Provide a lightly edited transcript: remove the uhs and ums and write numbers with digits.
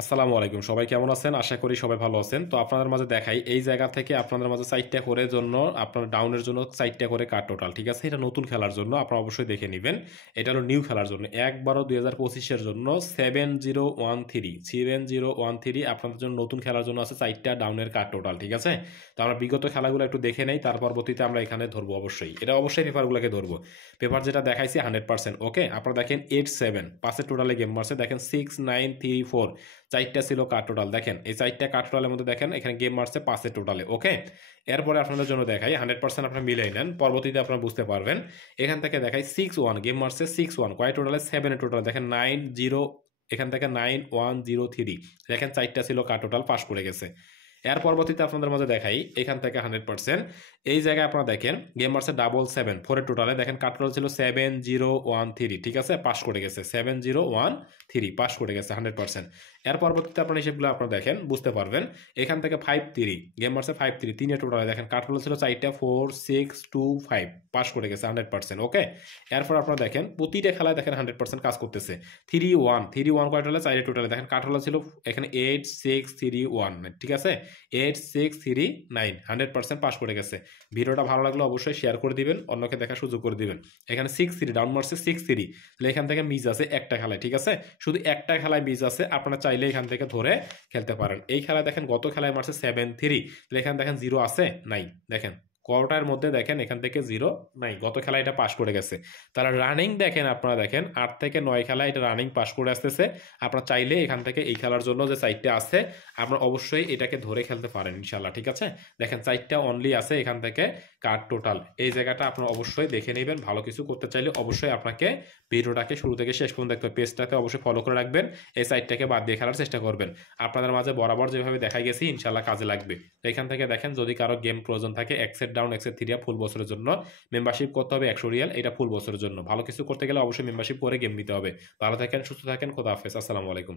আসসালামু আলাইকুম। সবাই কেমন আছেন? আশা করি সবাই ভালো আছেন। তো আপনাদের মাঝে দেখাই এই জায়গা থেকে আপনাদের মাঝে ৪ টা করে জন্য আপনার ডাউনের জন্য ৪ টা করে কার্ড টোটাল। ঠিক আছে? এটা নতুন খেলার জন্য আপনারা অবশ্যই দেখে নিবেন। এটা হলো নিউ খেলার জন্য। ১/১২/২০২৫ এর জন্য 7013 আপনাদের জন্য নতুন খেলার জন্য আছে ৪ টা ডাউনের কার্ড টোটাল। ঠিক আছে? তো আমরা বিগত খেলাগুলো একটু দেখে নেই। তার পরবর্তীতে আমরা এখানে ধরবো অবশ্যই। এটা অবশ্যই পেপারগুলোকে ধরবো। পেপার যেটা দেখাইছি 100% ওকে? আপনারা দেখেন 8-7 পাঁচের টোটালে গেম মারছে। দেখেন 6, 9, 3, 4 4টা ছিল কার টোটাল। দেখেন এই 4টা কার টোটালের মধ্যে দেখেন এখানে গেম মারছে 5 এর টোটালে ওকে। এরপরে আপনাদের জন্য দেখাই 100% আপনারা মিলাই নেন, পরবর্তীতে আপনারা বুঝতে পারবেন। এখান থেকে দেখাই 6-1 গেম মারছে 6-1 কয় টোটালে 7 এর টোটাল। দেখেন 9-0 এখান থেকে 9-1-0-3 দেখেন 4টা ছিল কার টোটাল পাস করে গেছে। এর পরবর্তীতে আপনাদের মাঝে দেখাই এখান থেকে 100% এই জায়গায় আপনারা দেখেন গেম মারছে 7-7 4 এর টোটালে দেখেন কার টোটাল ছিল 7-0-1-3 ঠিক আছে, পাস করে গেছে 7-0-1-3 পাস করে গেছে 100%। এর পরবর্তীতে আপনার হিসেবগুলো আপনারা দেখেন বুঝতে পারবেন। এখান থেকে 5-3 গেম মারছে 5-3 3 এর টোটালে দেখেন কার টোটাল ছিল 4টা 4-6-2-5 পাস করে গেছে 100% ওকে। এরপর আপনারা দেখেন প্রতিটা খেলায় দেখেন 100% কাজ করতেছে। 3-1 কয় টোটালে 4 এর টোটালে দেখেন কার টোটাল ছিল এখানে 8-6-3-1 ঠিক আছে, 8-6-3-9 100% পাস করে গেছে। ভিডিওটা ভালো লাগলে অবশ্যই শেয়ার করে দিবেন, অন্যকে দেখার সুযোগ করে দিবেন। এখানে 6-3 ডাউন মারছে 6-3 তাহলে এখান থেকে মিস আছে একটা খেলায়। ঠিক আছে, শুধু একটা খেলায় মিস আছে, আপনারা চাইলে এখান থেকে ধরে খেলতে পারেন। এই খেলায় দেখেন গত খেলায় মারছে 7-3 তাহলে এখানে দেখেন 0 আছে নাই, দেখেন কোয়ার্টার মধ্যে দেখেন এখান থেকে 0 নাই, গত খেলায় এটা পাস করে গেছে। তারা রানিং দেখেন, আপনারা দেখেন 8 থেকে 9 খেলায় এটা রানিং পাস করে আসতেছে। আপনারা চাইলে এখান থেকে এই খেলার জন্য যে সাইডটা আছে আপনারা অবশ্যই এটাকে ধরে খেলতে পারেন ইনশাল্লাহ। ঠিক আছে, দেখেন 4টা অনলি আছে এখান থেকে কার্ড টোটাল। এই জায়গাটা আপনারা অবশ্যই দেখে নেবেন। ভালো কিছু করতে চাইলে অবশ্যই আপনাকে ভিডিওটাকে শুরু থেকে শেষ পর্যন্ত দেখতে হবে। পেজটাকে অবশ্যই ফলো করে রাখবেন, এই সাইডটাকে বাদ দিয়ে খেলার চেষ্টা করবেন। আপনাদের মাঝে বরাবর যেভাবে দেখা গেছি ইনশাল্লাহ কাজে লাগবে। এখান থেকে দেখেন যদি কারো গেম প্রয়োজন থাকে এক্সেট ডাউন এক্সেট 3 ফুল বছরের জন্য মেম্বারশিপ করতে হবে 100 রিয়াল, এটা ফুল বছরের জন্য। ভালো কিছু করতে গেলে অবশ্যই মেম্বারশিপ করে গেম নিতে হবে। ভালো থাকেন, সুস্থ থাকেন, খোদা হাফেজ, আসসালামু আলাইকুম।